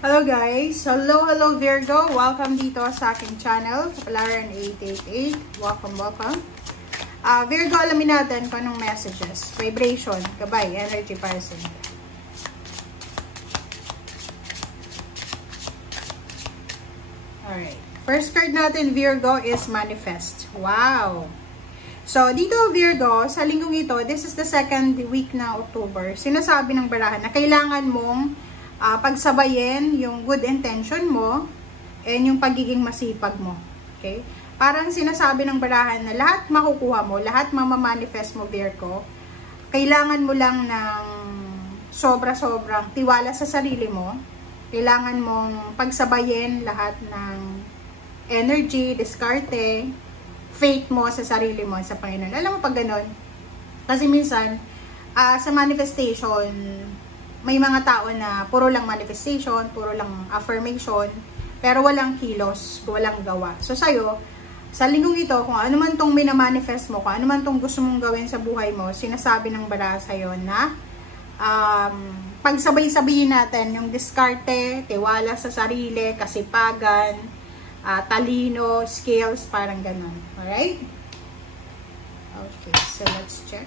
Hello guys! Hello Virgo! Welcome dito sa aking channel, Kapalaran888. Welcome. Virgo, alamin natin kung anong messages, vibration, gabay, energy person. Alright. First card natin, Virgo, is manifest. Wow! So, dito Virgo, sa linggong ito, this is the second week na October, sinasabi ng barahan na kailangan mong pagsabayin yung good intention mo and yung pagiging masipag mo. Okay? Parang sinasabi ng barahan na lahat makukuha mo, lahat mamamanifest mo, Virgo. Kailangan mo lang ng sobra-sobrang tiwala sa sarili mo. Kailangan mong pagsabayin lahat ng energy, diskarte, faith mo sa sarili mo, sa Panginoon. Alam mo pag ganun? Kasi minsan, sa manifestation, may mga tao na puro lang manifestation, puro lang affirmation, pero walang kilos, walang gawa. So sa'yo, sa linggong ito, kung ano man tong minamanifest mo, kung ano man tong gusto mong gawin sa buhay mo, sinasabi ng baraha sa'yo na pagsabay-sabihin natin yung diskarte, tiwala sa sarili, kasipagan, talino, skills, parang ganun. Alright? Okay, so let's check.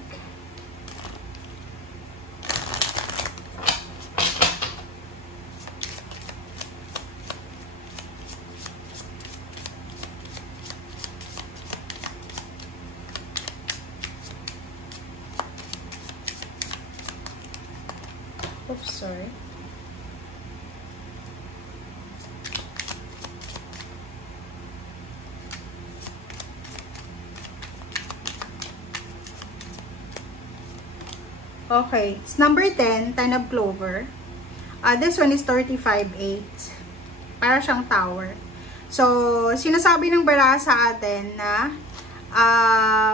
Oops, sorry. Okay, it's number 10, 10 of clover. This one is 35-8. Para siyang tower. So, sinasabi ng baraha sa atin na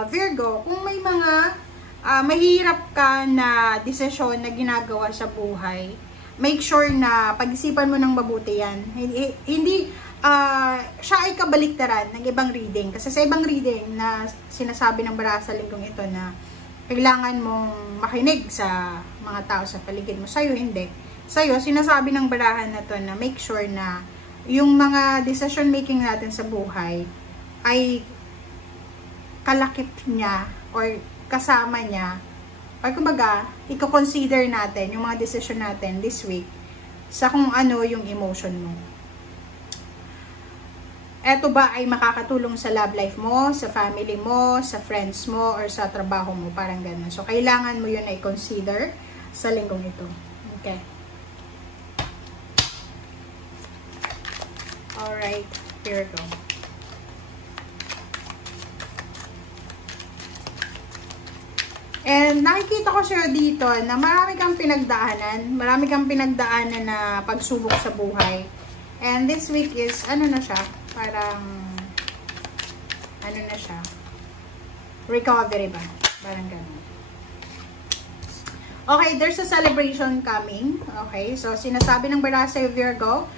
Virgo, kung may mga mahirap ka na desisyon na ginagawa sa buhay, make sure na pag-isipan mo ng mabuti yan. Hindi siya ay kabaliktaran ng ibang reading. Kasi sa ibang reading na sinasabi ng baraha sa linggong ito na kailangan mong makinig sa mga tao sa paligid mo. Sa'yo, hindi. Sa'yo, sinasabi ng barahan na to na make sure na yung mga decision making natin sa buhay ay kalakip niya or kasama niya, or kumbaga, i-consider natin yung mga decision natin this week sa kung ano yung emotion mo. Eto ba ay makakatulong sa love life mo, sa family mo, sa friends mo, or sa trabaho mo, parang ganun. So, kailangan mo yun ay consider sa linggong ito. Okay. Alright, here we go. And nakikita ko siya dito na marami kang pinagdaanan na pagsubok sa buhay. And this week is, ano na siya, parang, ano na siya, recovery ba? Parang gano'n. Okay, there's a celebration coming. Okay, so sinasabi ng baraha sa'yo, Virgo,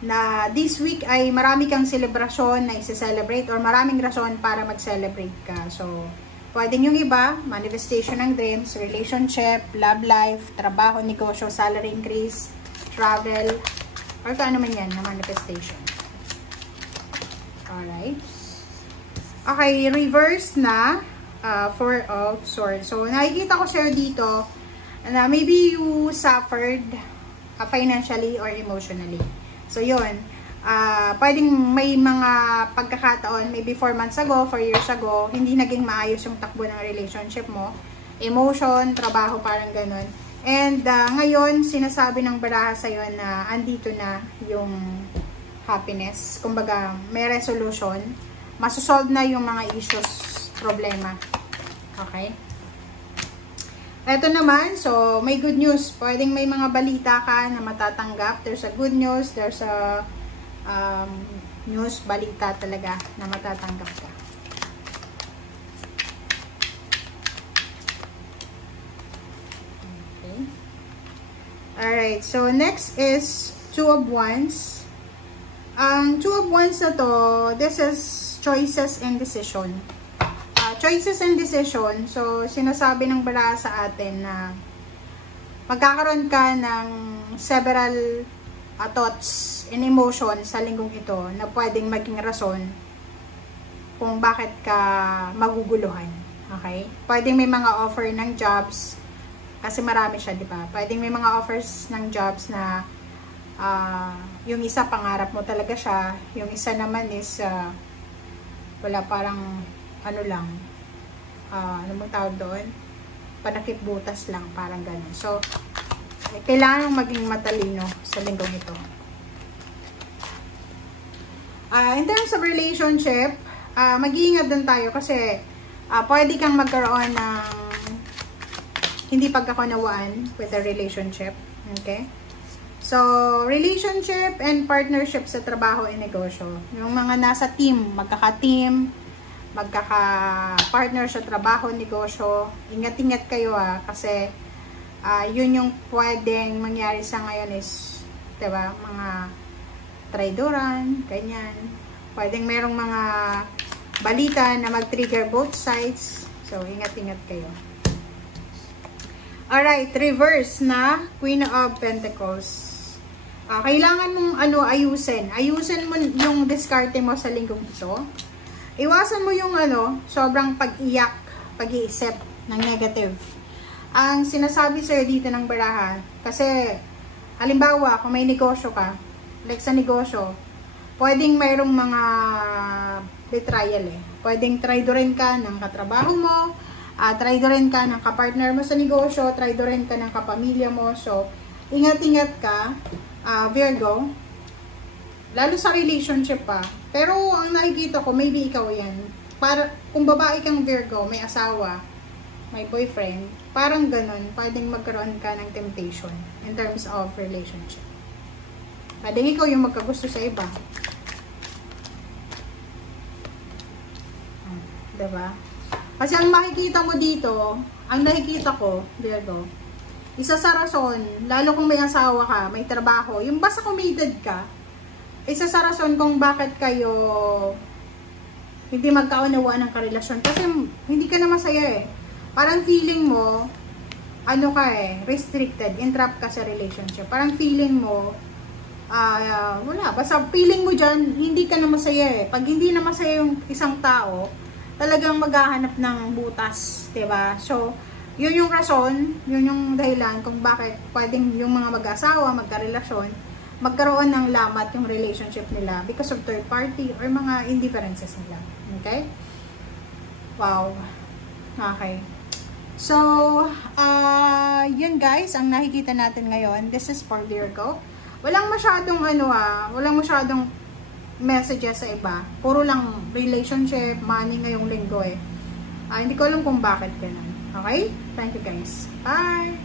na this week ay marami kang selebrasyon na isa-celebrate or maraming rason para mag-celebrate ka. So, pwedeng yung iba, manifestation ng dreams, relationship, love life, trabaho, negosyo, salary increase, travel, or kung ano man yan na manifestation. Alright. Okay, reverse na, Four of Swords. So, nakikita ko sa'yo dito na maybe you suffered financially or emotionally. So, yun. Pwedeng may mga pagkakataon, maybe 4 months ago, 4 years ago, hindi naging maayos yung takbo ng relationship mo. Emotion, trabaho, parang ganun. And ngayon, sinasabi ng baraha sa'yo na andito na yung happiness. Kumbaga, may resolution. Masosolve na yung mga issues, problema. Okay? Ito naman, so may good news. Pwedeng may mga balita ka na matatanggap. There's a good news, there's a news, balita talaga na matatanggap ka. Okay. Alright, so next is Two of Wands. Ang Two of Wands na to, this is choices and decision. Choices and decision, so sinasabi ng baraha sa atin na magkakaroon ka ng several thoughts and emotions sa linggong ito na pwedeng maging rason kung bakit ka maguguluhan. Okay? Pwedeng may mga offer ng jobs kasi marami siya, di ba? Pwedeng may mga offers ng jobs na yung isa pangarap mo talaga siya, yung isa naman is wala, parang ano lang, ano mong tawag doon? Panakip butas lang, parang ganun. So, kailangan maging matalino sa linggong ito. In terms of relationship, mag-iingat din tayo kasi pwede kang magkaroon ng hindi pagkakunawaan with a relationship. Okay? So, relationship and partnership sa trabaho and negosyo. Yung mga nasa team, magkaka-team, magkaka-partner sa trabaho, negosyo, ingat-ingat kayo kasi yun yung pwedeng mangyari sa ngayon is, diba, mga traidoran, ganyan. Pwedeng merong mga balita na mag-trigger both sides. So, ingat-ingat kayo. Alright, reverse na Queen of Pentacles. Kailangan mong ayusin. Ayusin mo yung diskarte mo sa linggong ito. Iwasan mo yung sobrang pag-iyak, pag-iisip ng negative. Ang sinasabi sa'yo dito ng baraha, kasi halimbawa, kung may negosyo ka, like sa negosyo, pwedeng mayroong mga betrayal Pwedeng traidorin ka ng katrabaho mo, traidorin ka ng kapartner mo sa negosyo, traidorin ka ng kapamilya mo. So, ingat-ingat ka, Virgo. Lalo sa relationship pa. Pero, ang nakikita ko, maybe ikaw yan. Para, kung babae kang Virgo, may asawa, may boyfriend, parang ganun, pwedeng magkaroon ka ng temptation in terms of relationship. Pwedeng ikaw yung magkagusto sa iba. Diba? Kasi ang makikita mo dito, ang nakikita ko, Virgo, isa sa rason, lalo kung may asawa ka, may trabaho, yung basta committed ka, isa sa rason kung bakit kayo hindi magkaunawaan ng karelasyon. Kasi hindi ka na masaya Parang feeling mo, restricted, entrapped ka sa relationship. Parang feeling mo, wala. Basta feeling mo dyan, hindi ka na masaya Pag hindi na masaya yung isang tao, talagang maghahanap ng butas, diba? So, yun yung rason, yun yung dahilan kung bakit pwedeng yung mga mag-asawa, magkarelasyon, magkaroon ng lamat yung relationship nila because of third party or mga indifferences nila. Okay? Wow. Okay. So, yun guys, ang nakikita natin ngayon. This is for Virgo. Walang masyadong walang masyadong messages sa iba. Puro lang relationship, money ngayong linggo Hindi ko alam kung bakit ganun. Okay? Thank you guys. Bye!